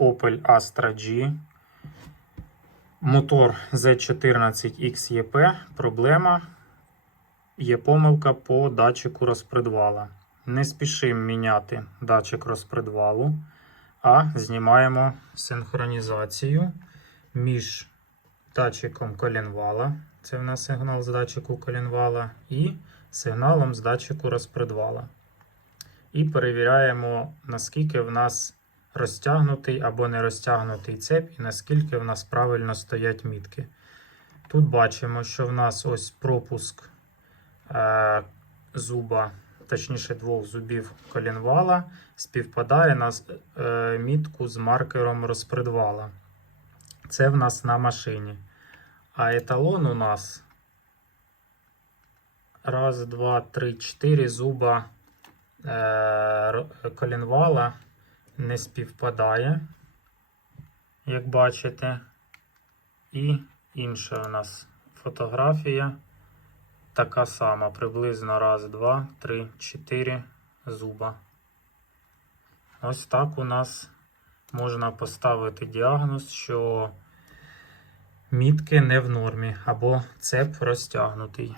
Opel Astra G. Мотор Z14XEP. Проблема. Є помилка по датчику розпредвала. Не спішимо міняти датчик розпредвалу, а знімаємо синхронізацію між датчиком колінвала. Це в нас сигнал з датчику колінвала, і сигналом з датчику розпредвала. І перевіряємо, наскільки в нас розтягнутий або не розтягнутий цеп, і наскільки в нас правильно стоять мітки. Тут бачимо, що в нас ось пропуск е, зуба, точніше двох зубів колінвала, співпадає на е, мітку з маркером розпредвала. Це в нас на машині. А еталон у нас раз, два, три, чотири зуба е, колінвала не співпадає, як бачите. І інша у нас фотографія така сама, приблизно раз, два, три, чотири зуба. Ось так у нас можна поставити діагноз, що мітки не в нормі або цеп розтягнутий.